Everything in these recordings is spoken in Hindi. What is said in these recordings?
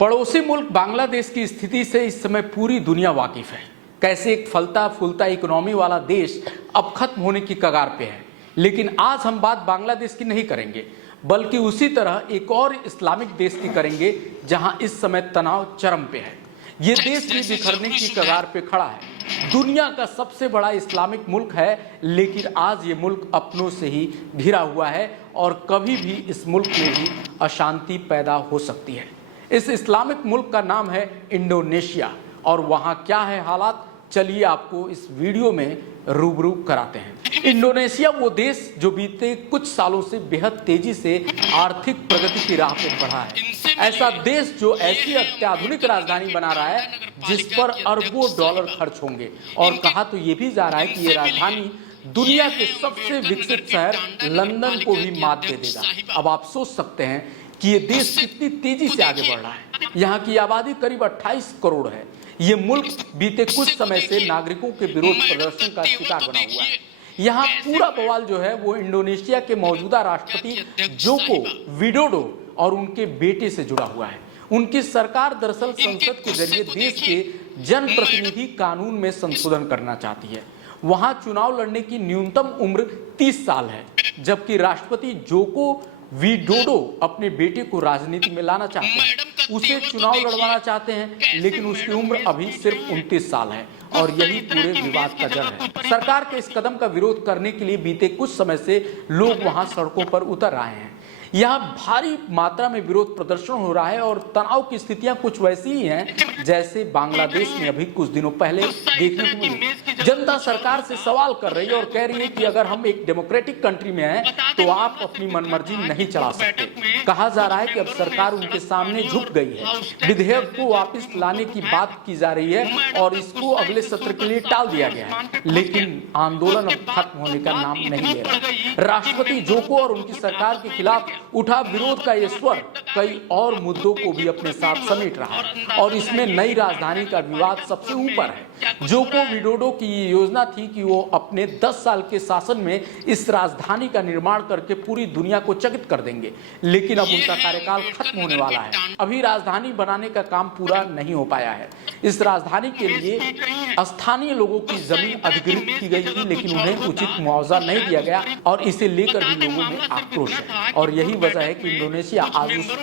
पड़ोसी मुल्क बांग्लादेश की स्थिति से इस समय पूरी दुनिया वाकिफ है। कैसे एक फलता फूलता इकोनॉमी वाला देश अब खत्म होने की कगार पे है। लेकिन आज हम बात बांग्लादेश की नहीं करेंगे, बल्कि उसी तरह एक और इस्लामिक देश की करेंगे जहां इस समय तनाव चरम पे है। ये देश भी बिखरने की कगार पे खड़ा है। दुनिया का सबसे बड़ा इस्लामिक मुल्क है, लेकिन आज ये मुल्क अपनों से ही घिरा हुआ है और कभी भी इस मुल्क में भी अशांति पैदा हो सकती है। इस इस्लामिक मुल्क का नाम है इंडोनेशिया और वहाँ क्या है हालात, चलिए आपको इस वीडियो में रूबरू कराते हैं। इंडोनेशिया वो देश जो बीते कुछ सालों से बेहद तेजी से आर्थिक प्रगति की राह पर बढ़ा है। ऐसा देश जो ऐसी अत्याधुनिक राजधानी बना रहा है जिस पर अरबों डॉलर खर्च होंगे, और कहा तो ये भी जा रहा है कि ये राजधानी दुनिया के सबसे विकसित शहर लंदन को भी मात दे देगा। अब आप सोच सकते हैं कि ये देश कितनी तेजी से आगे बढ़ रहा है। यहाँ की आबादी करीब 28 करोड़ है। ये मुल्क बीते कुछ समय से नागरिकों के विरोध प्रदर्शन का शिकार बना हुआ है। यहाँ पूरा बवाल जो है वो इंडोनेशिया के मौजूदा राष्ट्रपति जोको विडोडो और उनके बेटे से जुड़ा हुआ है। उनकी सरकार दरअसल संसद के जरिए देश के जनप्रतिनिधि कानून में संशोधन करना चाहती है। वहां चुनाव लड़ने की न्यूनतम उम्र 30 साल है, जबकि राष्ट्रपति जोको विडोडो अपने बेटे को राजनीति में लाना चाहते हैं। उसे चुनाव लड़वाना चाहते हैं, लेकिन उसकी उम्र अभी सिर्फ 29 साल है और यही पूरे विवाद का जड़ है। सरकार के इस कदम का विरोध करने के लिए बीते कुछ समय से लोग वहां सड़कों पर उतर आए हैं। यहाँ भारी मात्रा में विरोध प्रदर्शन हो रहा है और तनाव की स्थितियां कुछ वैसी ही हैं जैसे बांग्लादेश में अभी कुछ दिनों पहले देखने को मिली। जनता सरकार से सवाल कर रही है और कह रही है कि अगर हम एक डेमोक्रेटिक कंट्री में हैं तो आप अपनी मनमर्जी नहीं चला सकते। कहा जा रहा है कि अब सरकार उनके सामने झुक गई है। विधेयक को वापस लाने की बात की जा रही है और इसको अगले सत्र के लिए टाल दिया गया है, लेकिन आंदोलन अब खत्म होने का नाम नहीं ले रहा। राष्ट्रपति जोको और उनकी सरकार के खिलाफ उठा विरोध का ये स्वर कई और मुद्दों को भी अपने साथ समेट रहा है और इसमें नई राजधानी का विवाद सबसे ऊपर है। जोको विडोडो की ये योजना थी कि वो अपने 10 साल के शासन में इस राजधानी का निर्माण करके पूरी दुनिया को चकित कर देंगे, लेकिन अब उनका कार्यकाल खत्म होने वाला है। अभी राजधानी बनाने का काम पूरा नहीं हो पाया है। इस राजधानी के लिए स्थानीय लोगों की जमीन अधिग्रहित की गई थी, लेकिन उन्हें उचित मुआवजा नहीं दिया गया और इसे लेकर भी लोगों में आक्रोश है। और यही वजह है कि इंडोनेशिया आज उस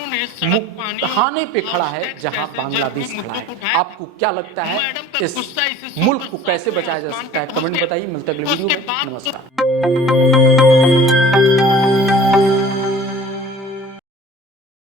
मुहाने पे खड़ा है जहां बांग्लादेश खड़ा है। आपको क्या लगता है, इस मुल्क को कैसे बचाया जा सकता है? कमेंट बताइए। मिलते अगले वीडियो में। नमस्कार।